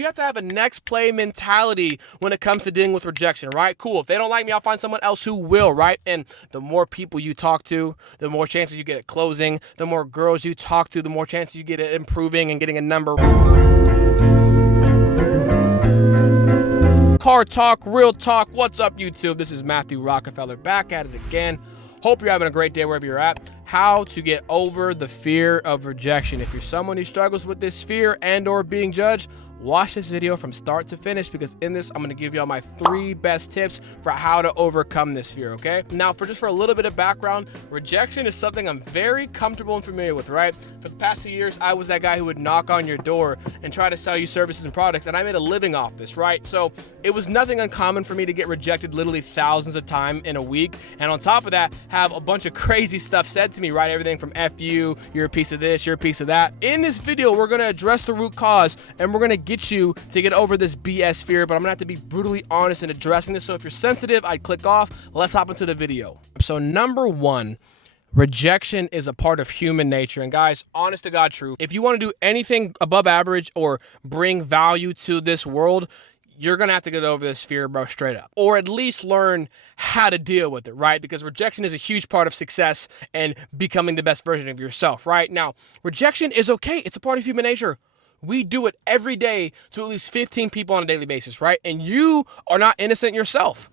You have to have a next play mentality when it comes to dealing with rejection, right? Cool. If they don't like me, I'll find someone else who will, right? And the more people you talk to, the more chances you get at closing. The more girls you talk to, the more chances you get at improving and getting a number. Car talk, real talk. What's up, YouTube? This is Matthew Rockefeller back at it again. Hope you're having a great day wherever you're at. How to get over the fear of rejection. If you're someone who struggles with this fear and or being judged, watch this video from start to finish, because in this, I'm going to give you all my 3 best tips for how to overcome this fear, okay? Now, for a little bit of background, rejection is something I'm very comfortable and familiar with, right? For the past few years, I was that guy who would knock on your door and try to sell you services and products, and I made a living off this, right? So it was nothing uncommon for me to get rejected literally thousands of times in a week, and on top of that, have a bunch of crazy stuff said to me, right? Everything from F you, you're a piece of this, you're a piece of that. In this video, we're going to address the root cause, and we're going to get you to get over this BS fear, but I'm gonna have to be brutally honest in addressing this. So if you're sensitive, I'd click off. Let's hop into the video. So number 1, rejection is a part of human nature. And guys, honest to God truth, if you want to do anything above average or bring value to this world, you're gonna have to get over this fear, bro, straight up. Or at least learn how to deal with it, right? Because rejection is a huge part of success and becoming the best version of yourself, right? Now, rejection is okay. It's a part of human nature. We do it every day to at least 15 people on a daily basis, right? And you are not innocent yourself.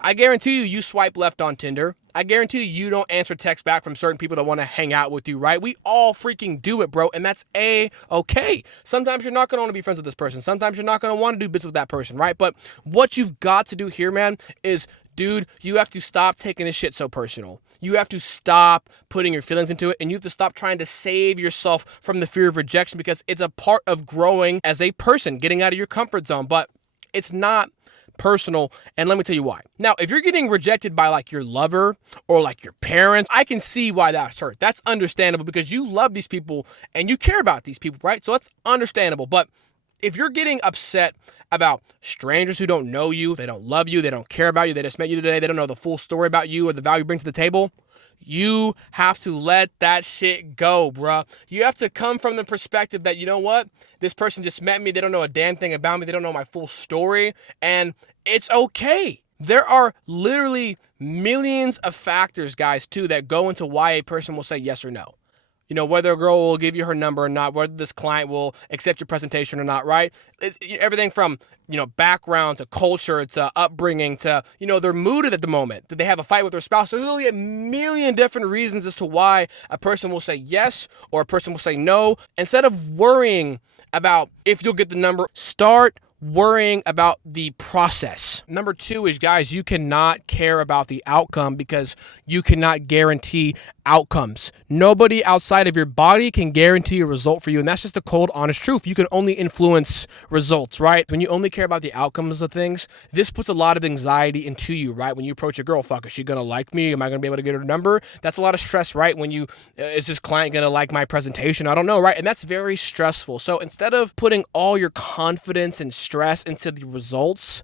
I guarantee you swipe left on Tinder. I guarantee you don't answer texts back from certain people that want to hang out with you, right? We all freaking do it, bro, and that's A-okay. Sometimes you're not going to want to be friends with this person. Sometimes you're not going to want to do business with that person, right? But what you've got to do here, man, is, dude, you have to stop taking this shit so personal. You have to stop putting your feelings into it, and you have to stop trying to save yourself from the fear of rejection, because it's a part of growing as a person, getting out of your comfort zone, but it's not personal, and let me tell you why. Now, if you're getting rejected by like your lover or like your parents, I can see why that's hurt. That's understandable, because you love these people and you care about these people, right? So that's understandable. But if you're getting upset about strangers who don't know you, they don't love you, they don't care about you, they just met you today, they don't know the full story about you or the value you bring to the table, you have to let that shit go, bruh. You have to come from the perspective that, you know what? This person just met me. They don't know a damn thing about me. They don't know my full story. And it's okay. There are literally millions of factors, guys, too, that go into why a person will say yes or no. You know, whether a girl will give you her number or not, whether this client will accept your presentation or not, right? Everything from, you know, background to culture to upbringing to, you know, their mood at the moment. Did they have a fight with their spouse? There's really a million different reasons as to why a person will say yes or a person will say no. Instead of worrying about if you'll get the number, start worrying about the process. Number 2 is, guys, you cannot care about the outcome because you cannot guarantee outcomes. Nobody outside of your body can guarantee a result for you, and that's just the cold, honest truth. You can only influence results, right? When you only care about the outcomes of things, this puts a lot of anxiety into you, right? When you approach a girl, fuck, is she gonna like me? Am I gonna be able to get her number? That's a lot of stress, right? When you, is this client gonna like my presentation? I don't know, right? And that's very stressful. So instead of putting all your confidence and stress into the results,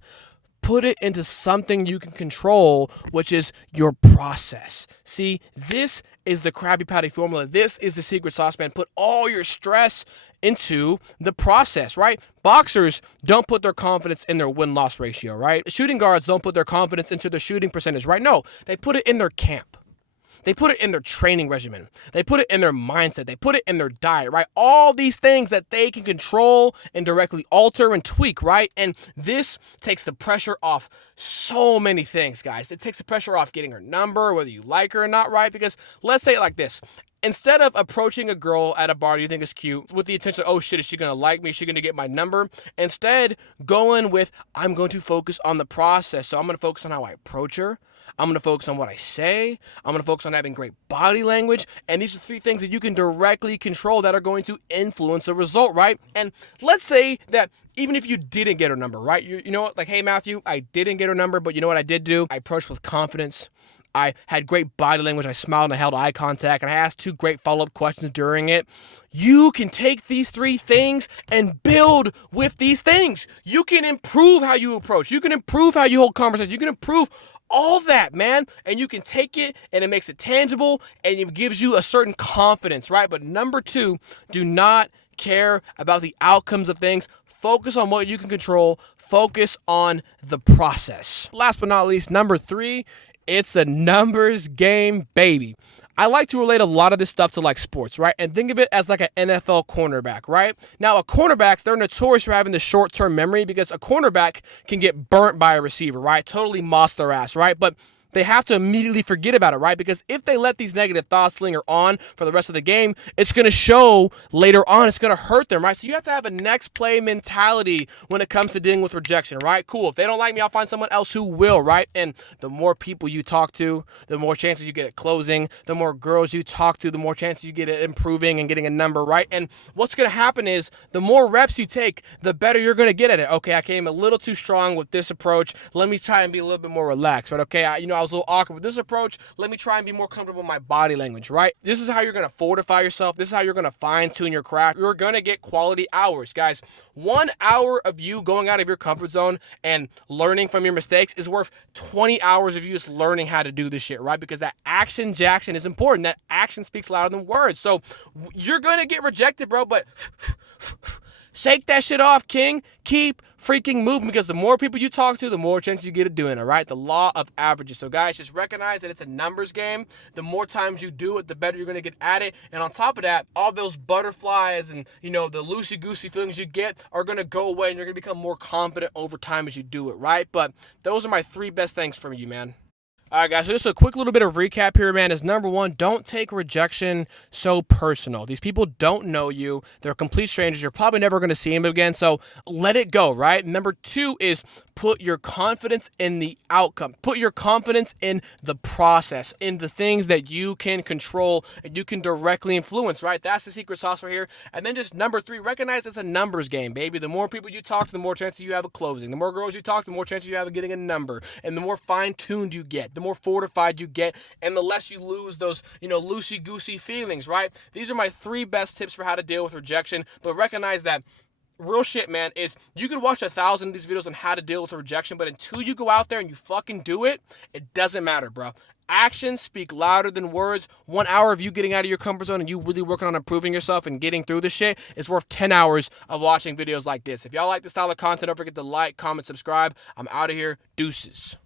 put it into something you can control, which is your process. See, this is the Krabby Patty formula. This is the secret sauce, man. Put all your stress into the process, right? Boxers don't put their confidence in their win-loss ratio, right? Shooting guards don't put their confidence into their shooting percentage, right? No, they put it in their camp. They put it in their training regimen. They put it in their mindset. They put it in their diet, right? All these things that they can control and directly alter and tweak, right? And this takes the pressure off so many things, guys. It takes the pressure off getting her number, whether you like her or not, right? Because let's say it like this. Instead of approaching a girl at a bar you think is cute with the intention of, oh shit, is she going to like me? Is she going to get my number? Instead, go in with, I'm going to focus on the process. So I'm going to focus on how I approach her. I'm going to focus on what I say. I'm going to focus on having great body language. And these are 3 things that you can directly control that are going to influence the result, right? And let's say that even if you didn't get her number, right? You know what? Like, hey, Matthew, I didn't get her number, but you know what I did do? I approached with confidence. I had great body language. I smiled and I held eye contact, and I asked 2 great follow-up questions during it. You can take these 3 things and build with these things. You can improve how you approach. You can improve how you hold conversation. You can improve all that, man. And you can take it and it makes it tangible and it gives you a certain confidence, right? But number 2, do not care about the outcomes of things. Focus on what you can control. Focus on the process. Last but not least, number 3, it's a numbers game, baby. I like to relate a lot of this stuff to like sports, right? And think of it as like an NFL cornerback, right? Now, cornerbacks, they're notorious for having the short-term memory because a cornerback can get burnt by a receiver, right? Totally moss their ass, right? But they have to immediately forget about it, right? Because if they let these negative thoughts linger on for the rest of the game, it's going to show later on. It's going to hurt them, right? So you have to have a next play mentality when it comes to dealing with rejection, right? Cool. If they don't like me, I'll find someone else who will, right? And the more people you talk to, the more chances you get at closing. The more girls you talk to, the more chances you get at improving and getting a number, right? And what's going to happen is the more reps you take, the better you're going to get at it. Okay, I came a little too strong with this approach. Let me try and be a little bit more relaxed, right? Okay, I was a little awkward with this approach. Let me try and be more comfortable with my body language, right? This is how you're going to fortify yourself. This is how you're going to fine tune your craft. You're going to get quality hours, guys. 1 hour of you going out of your comfort zone and learning from your mistakes is worth 20 hours of you just learning how to do this shit, right? Because that action jackson is important. That action speaks louder than words. So you're going to get rejected, bro, but shake that shit off, king. Keep freaking moving because the more people you talk to, the more chances you get of doing it, right? The law of averages. So, guys, just recognize that it's a numbers game. The more times you do it, the better you're going to get at it. And on top of that, all those butterflies and, the loosey-goosey feelings you get are going to go away and you're going to become more confident over time as you do it, right? But those are my 3 best things from you, man. All right, guys, so just a quick little bit of recap here, man, is number 1, don't take rejection so personal. These people don't know you. They're complete strangers. You're probably never going to see them again, so let it go, right? Number 2 is put your confidence in the outcome. Put your confidence in the process, in the things that you can control and you can directly influence, right? That's the secret sauce right here. And then just number 3, recognize it's a numbers game, baby. The more people you talk to, the more chances you have of closing. The more girls you talk to, the more chances you have of getting a number. And the more fine-tuned you get, the more fortified you get, and the less you lose those, loosey-goosey feelings, right? These are my 3 best tips for how to deal with rejection, but recognize that real shit, man, is you can watch 1,000 of these videos on how to deal with rejection, but until you go out there and you fucking do it, it doesn't matter, bro. Actions speak louder than words. 1 hour of you getting out of your comfort zone and you really working on improving yourself and getting through this shit is worth 10 hours of watching videos like this. If y'all like this style of content, don't forget to like, comment, subscribe. I'm out of here. Deuces.